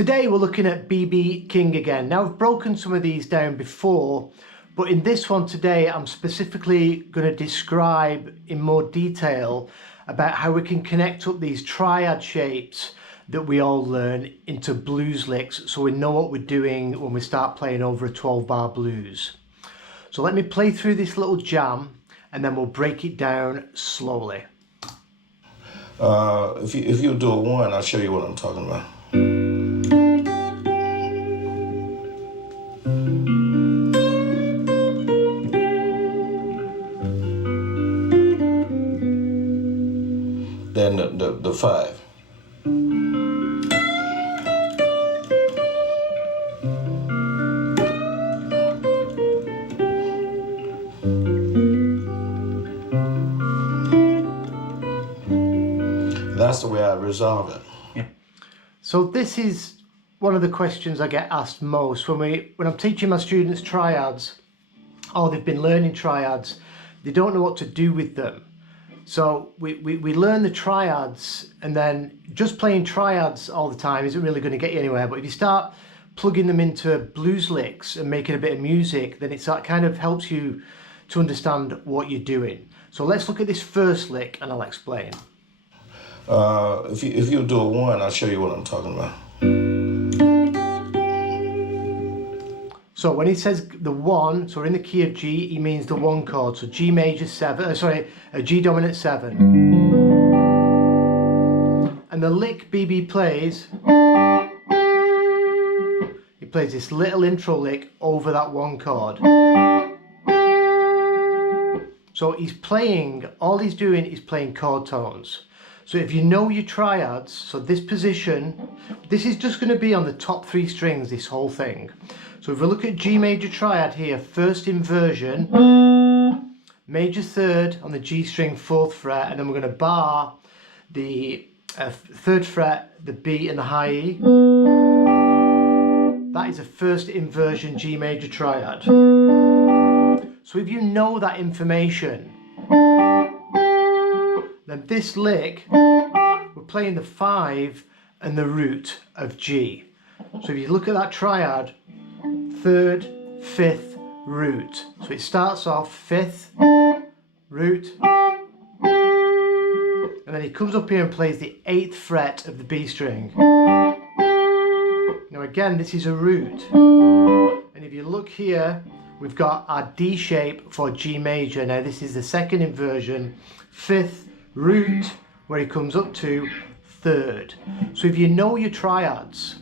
Today we're looking at bbking again. Now I've broken some of these down before, but in this one today I'm specifically going to describe in more detail about how we can connect up these triad shapes that we all learn into blues licks, so we know what we're doing when we start playing over a 12-bar blues. So let me play through this little jam and then we'll break it down slowly. If you do a one, I'll show you what I'm talking about. Then the five. That's the way I resolve it. Yeah. So this is one of the questions I get asked most when I'm teaching my students triads, or they've been learning triads, they don't know what to do with them. So we learn the triads, and then just playing triads all the time isn't really going to get you anywhere. But if you start plugging them into blues licks and making a bit of music, then it kind of helps you to understand what you're doing. So let's look at this first lick and I'll explain. If you do a one, I'll show you what I'm talking about. So when he says the one, so we're in the key of G, he means the one chord. So G major 7, a G dominant 7. And the lick BB plays, he plays this little intro lick over that one chord. So he's playing, all he's doing is playing chord tones. So if you know your triads, so this position, this is just going to be on the top 3 strings, this whole thing. So if we look at G major triad here, first inversion, major 3rd on the G string 4th fret, and then we're going to bar the 3rd fret, the B and the high E. That is a first inversion G major triad. So if you know that information, then this lick, we're playing the 5 and the root of G. So if you look at that triad, 3rd, 5th, root. So it starts off 5th, root, and then he comes up here and plays the 8th fret of the B string. Now again, this is a root. And if you look here, we've got our D shape for G major. Now this is the second inversion, 5th, root, where he comes up to 3rd. So if you know your triads,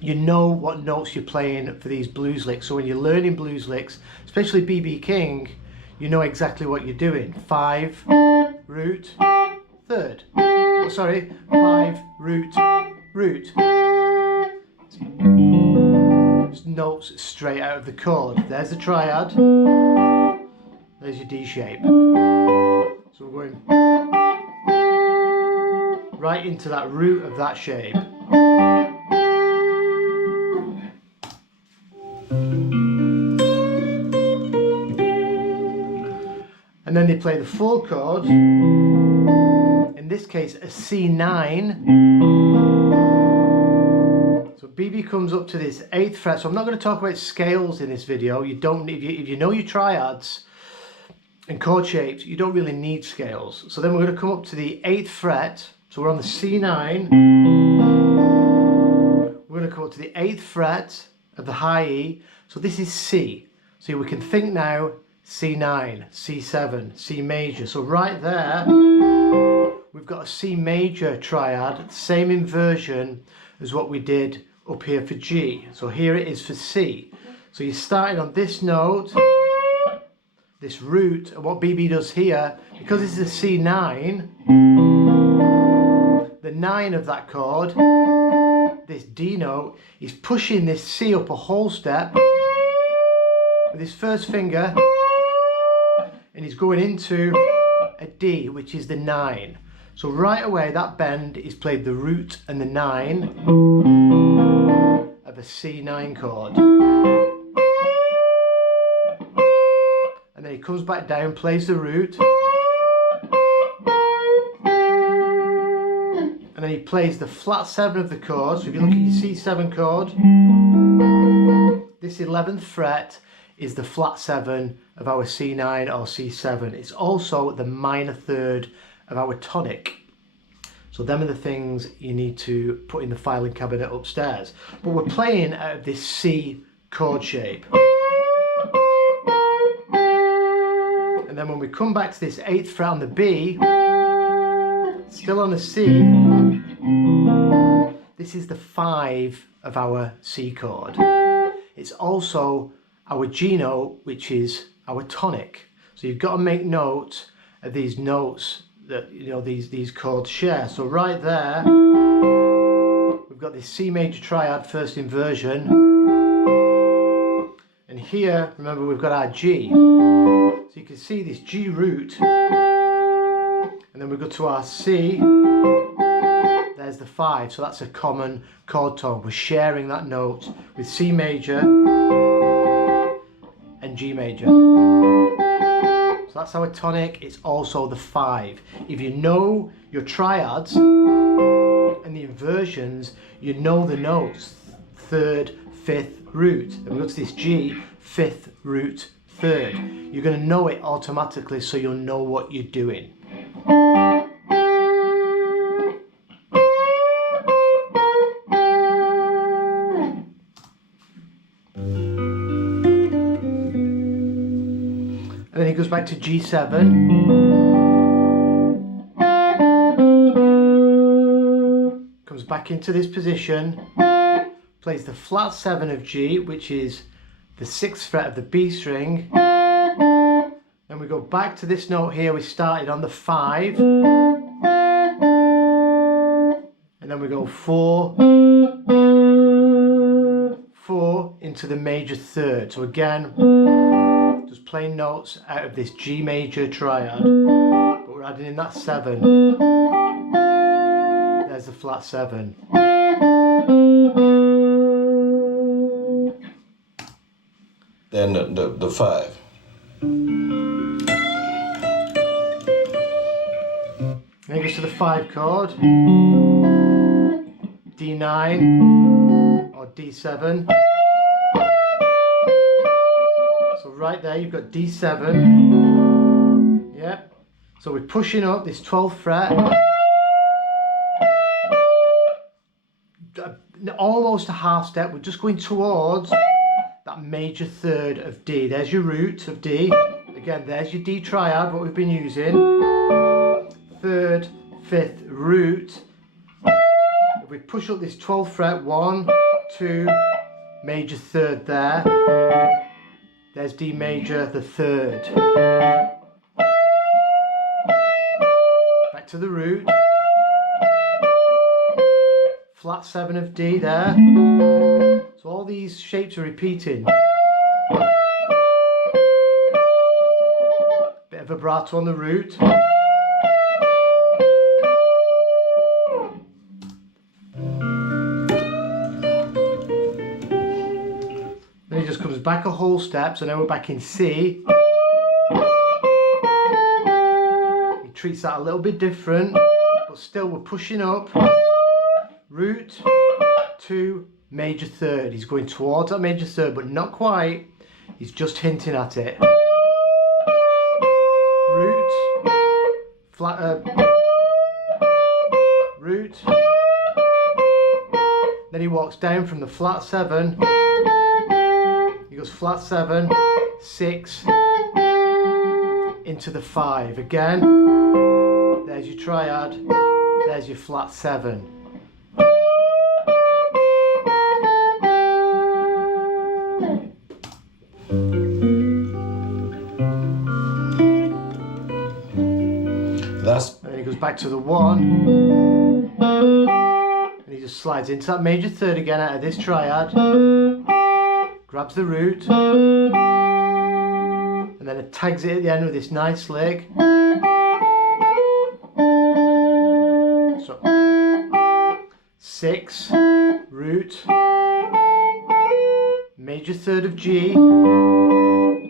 you know what notes you're playing for these blues licks. So when you're learning blues licks, especially bbking, you know exactly what you're doing. 5, root, 3rd. Oh, sorry, 5, root, root. It's notes straight out of the chord. There's the triad. There's your D shape. So we're going right into that root of that shape. And then they play the 4 chord, in this case a C9. So BB comes up to this 8th fret. So I'm not going to talk about scales in this video. You don't, if you know your triads and chord shapes, you don't really need scales. So then we're going to come up to the 8th fret. So we're on the C9. We're going to come up to the 8th fret of the high E. So this is C. So we can think now C9, C7, C major. So right there, we've got a C major triad, same inversion as what we did up here for G. So here it is for C. So you're starting on this note, this root, and what BB does here, because this is a C9, the 9 of that chord, this D note, is pushing this C up a whole step with his first finger, and he's going into a D, which is the 9. So right away that bend is played the root and the 9 of a C9 chord. And then he comes back down, plays the root, and then then he plays the flat 7 of the chord. So if you look at your C7 chord, this 11th fret is the flat 7 of our C9 or C7. It's also the minor third of our tonic. So them are the things you need to put in the filing cabinet upstairs. But we're playing out of this C chord shape. And then when we come back to this 8th fret on the B, still on the C, this is the 5 of our C chord. It's also our G note, which is our tonic. So you've got to make note of these notes that these chords share. So right there, we've got this C major triad first inversion, and here, remember, we've got our G. So you can see this G root, and then we go to our C. There's the 5. So that's a common chord tone. We're sharing that note with C major and G major. So that's our tonic. It's also the 5. If you know your triads and the inversions, you know the notes 3rd, 5th root. Then we go to this G, 5th root, 3rd. You're going to know it automatically, so you'll know what you're doing. And then he goes back to G7. Comes back into this position. Plays the flat 7 of G, which is the 6th fret of the B string. Then we go back to this note here. We started on the 5. And then we go 4, 4 into the major 3rd. So again, just playing notes out of this G major triad, but we're adding in that 7. There's the flat 7. Then the 5. Then it goes to the 5 chord, D9 or D7. So right there you've got D7. Yep. So we're pushing up this 12th fret, almost a half step. We're just going towards that major 3rd of D. There's your root of D. Again, there's your D triad, what we've been using. 3rd, 5th root. If we push up this 12th fret, 1, 2, major 3rd there. There's D major, the 3rd. Back to the root. Flat 7 of D there. So all these shapes are repeating. Bit of vibrato on the root. Then he just comes back a whole step, so now we're back in C. He treats that a little bit different, but still we're pushing up. Root, 2, major 3rd. He's going towards that major 3rd, but not quite. He's just hinting at it. Root, flat, root. Then he walks down from the flat 7. He goes flat 7, 6, into the 5. Again, there's your triad, there's your flat 7. And then he goes back to the 1, and he just slides into that major 3rd again out of this triad, grabs the root, and then it tags it at the end with this nice lick. So 6, root, major 3rd of G,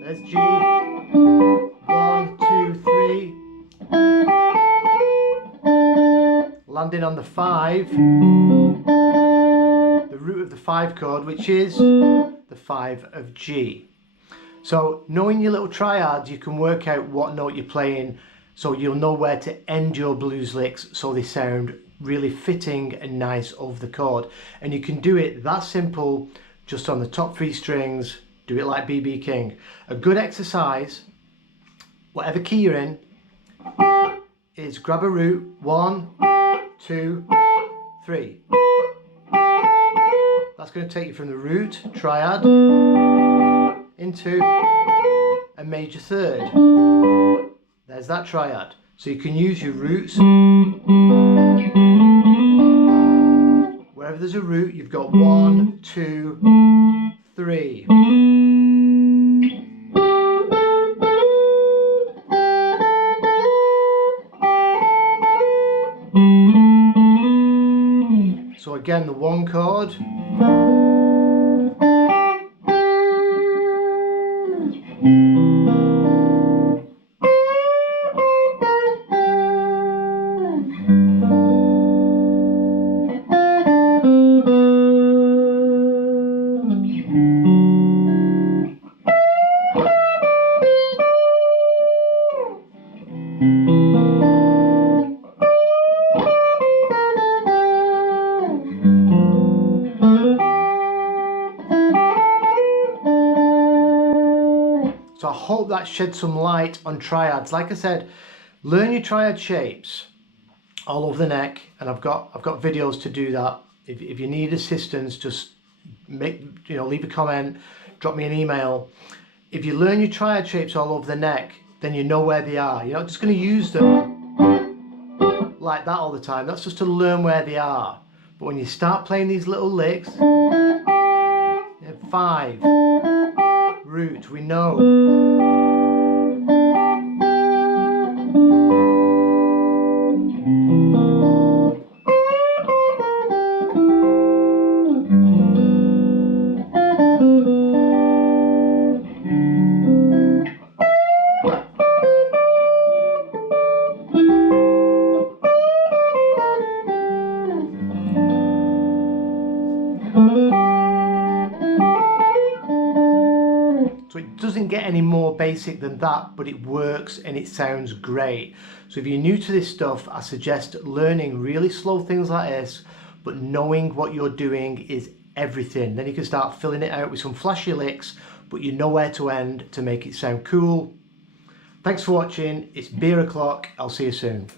there's G, 1, 2, 3, landing on the 5, the root of the 5 chord, which is the 5 of G. So knowing your little triads, you can work out what note you're playing, so you'll know where to end your blues licks so they sound really fitting and nice over the chord. And you can do it that simple just on the top 3 strings. Do it like BB King. A good exercise, whatever key you're in, is grab a root, 1, 2, 3. That's going to take you from the root, triad, into a major third. There's that triad. So you can use your roots. Wherever there's a root, you've got 1, 2, 3. So again, the 1 chord. So I hope that shed some light on triads. Like I said, learn your triad shapes all over the neck, and I've got videos to do that. If you need assistance, just leave a comment, drop me an email. If you learn your triad shapes all over the neck, then you know where they are. You're not just going to use them like that all the time. That's just to learn where they are. But when you start playing these little licks, 5, root, we know. So it doesn't get any more basic than that, but it works and it sounds great. So if you're new to this stuff, I suggest learning really slow things like this, but knowing what you're doing is everything. Then you can start filling it out with some flashy licks, but you know where to end to make it sound cool. Thanks for watching. It's beer o'clock. I'll see you soon.